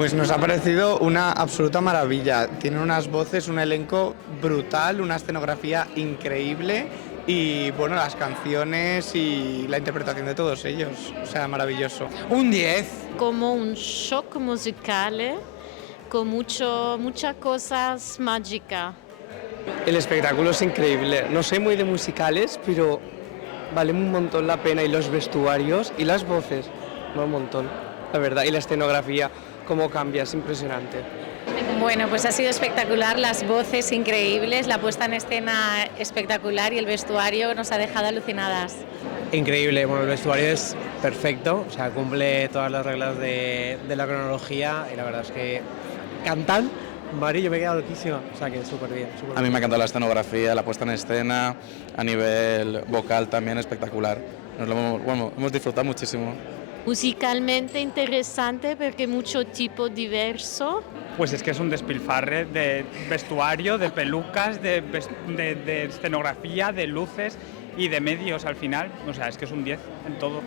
Pues nos ha parecido una absoluta maravilla. Tienen unas voces, un elenco brutal, una escenografía increíble y bueno, las canciones y la interpretación de todos ellos. O sea, maravilloso. Un 10. Como un shock musical con muchas cosas mágicas. El espectáculo es increíble. No soy muy de musicales, pero vale un montón la pena. Y los vestuarios y las voces, no un montón, la verdad. Y la escenografía, cómo cambia, es impresionante. Bueno, pues ha sido espectacular, las voces increíbles, la puesta en escena espectacular y el vestuario nos ha dejado alucinadas. Increíble, bueno, el vestuario es perfecto, o sea, cumple todas las reglas de la cronología y la verdad es que cantan, Mari, yo me he quedado loquísima, o sea que súper bien. A mí me ha encantado la escenografía, la puesta en escena, a nivel vocal también espectacular. Hemos disfrutado muchísimo. Musicalmente interesante porque mucho tipo diverso. Pues es que es un despilfarre de vestuario, de pelucas, de escenografía, de luces y de medios al final. O sea, es que es un 10 en todo.